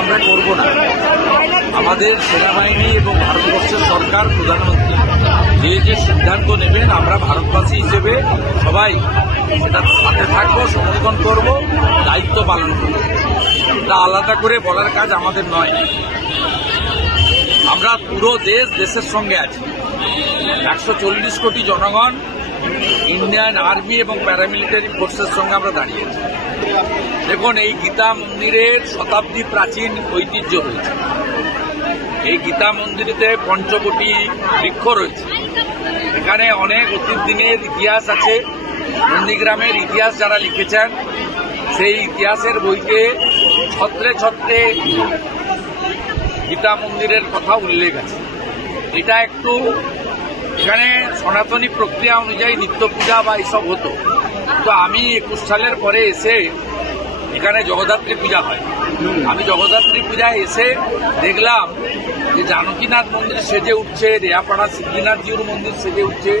আমরা করব না। আমাদের সেনাবাহিনী এবং ভারতবর্ষের সরকার, প্রধানমন্ত্রী যে সিদ্ধান্ত নেবেন, আমরা ভারতবাসী হিসেবে সবাই সেটার সাথে থাকবো, সমর্থন করব, দায়িত্ব পালন করব। এটা আলাদা করে বলার কাজ আমাদের নয়। আমরা পুরো দেশের সঙ্গে আছি। 140 কোটি জনগণ ইন্ডিয়ান আর্মি এবং প্যারামিলিটারি ফোর্সের সঙ্গে আমরা দাঁড়িয়েছি। দেখুন, এই গীতা মন্দিরের শতাব্দী প্রাচীন ঐতিহ্য রয়েছে। এই গীতা মন্দিরেতে পঞ্চবটি বৃক্ষ রয়েছে। এখানে অনেক অতীত দিনের ইতিহাস আছে। নন্দীগ্রামের ইতিহাস যারা লিখেছেন, সেই ইতিহাসের বইতে ছত্রে ছত্রে গীতা মন্দিরের কথা উল্লেখ আছে। এটা একটু এখানে সনাতনী প্রক্রিয়া অনুযায়ী নিত্য পূজা বা এইসব হতো। তো আমি 21 সালের পরে এসে এখানে জগদ্ধাত্রী পূজা হয়। আমি জগদ্ধাত্রী পূজায় এসে দেখলাম যে জানকীনাথ মন্দির সেজে উঠছে, রেয়াপাড়া সিদ্ধিনাথজিউর মন্দির সেজে উঠছে,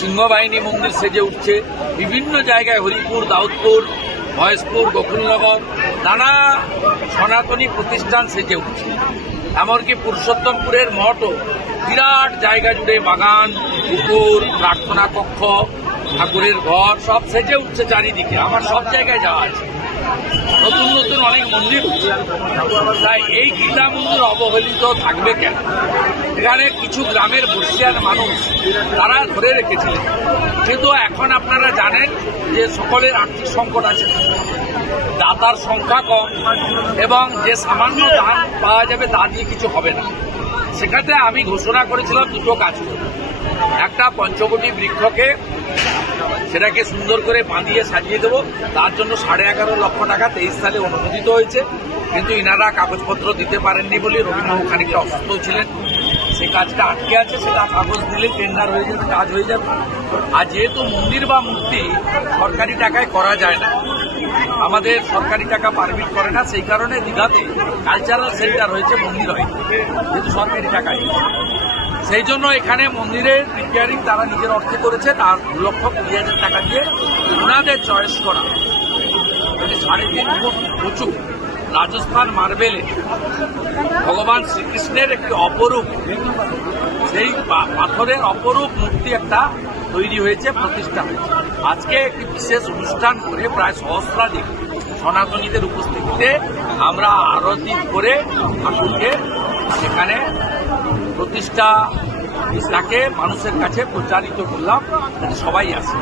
সিংহবাহিনী মন্দির সেজে উঠছে, বিভিন্ন জায়গায় হরিপুর, দাউদপুর, ভয়েসপুর, গোকুলনগর নানা সনাতনী প্রতিষ্ঠান সেজে উঠছে। এমনকি পুরুষোত্তমপুরের মঠও বিরাট জায়গা জুড়ে বাগান, পুকুর, প্রার্থনা কক্ষ, ঠাকুরের ঘর সব সেজে উঠছে চারিদিকে। আমার সব জায়গায় যাওয়া আছে। নতুন নতুন অনেক মন্দির উঠছে। তাই এই গীতা মন্দির অবহেলিত থাকবে কেন? এখানে কিছু গ্রামের বর্ষিয়ান মানুষ তারা ধরে রেখেছিলেন, কিন্তু এখন আপনারা জানেন যে সকলের আর্থিক সংকট আছে, দাতার সংখ্যা কম, এবং যে সামান্য দান পাওয়া যাবে তা দিয়ে কিছু হবে না। সেক্ষেত্রে আমি ঘোষণা করেছিলাম দুটো কাজ করব। একটা, পঞ্চবটি বৃক্ষকে সেটাকে সুন্দর করে বাঁধিয়ে সাজিয়ে দেবো। তার জন্য 11.5 লক্ষ টাকা 23 সালে অনুমোদিত হয়েছে, কিন্তু ইনারা কাগজপত্র দিতে পারেননি বলে রবীন্দ্রবাবু খানিকটা অসুস্থ ছিলেন। সেই কাজটা আটকে আছে, সেটা কাগজ দিলে টেন্ডার হয়ে যাবে, কাজ হয়ে যাবে। আর যেহেতু মন্দির বা মূর্তি সরকারি টাকায় করা যায় না, আমাদের সরকারি টাকা পারমিট করে না, সেই কারণে দীঘাতে কালচারাল সেন্টার হয়েছে, মন্দির হয় যেহেতু সরকারি টাকায়। সেই জন্য এখানে মন্দিরের রিপেয়ারিং তারা নিজের অর্থে করেছে, তার 2,20,000 টাকা দিয়ে ওনাদের চয়েস করা 3.5 ফুট উঁচু রাজস্থান মার্বেলে ভগবান শ্রীকৃষ্ণের একটি অপরূপ, সেই পাথরের অপরূপ মূর্তি একটা তৈরি হয়েছে, প্রতিষ্ঠা হয়েছে। আজকে একটি বিশেষ অনুষ্ঠান করে প্রায় সহস্রাধিক সনাতনীদের উপস্থিতিতে আমরা আরতি করে ঠাকুরকে সেখানে প্রতিষ্ঠা তাকে মানুষের কাছে প্রচারিত করলাম, সবাই আসে।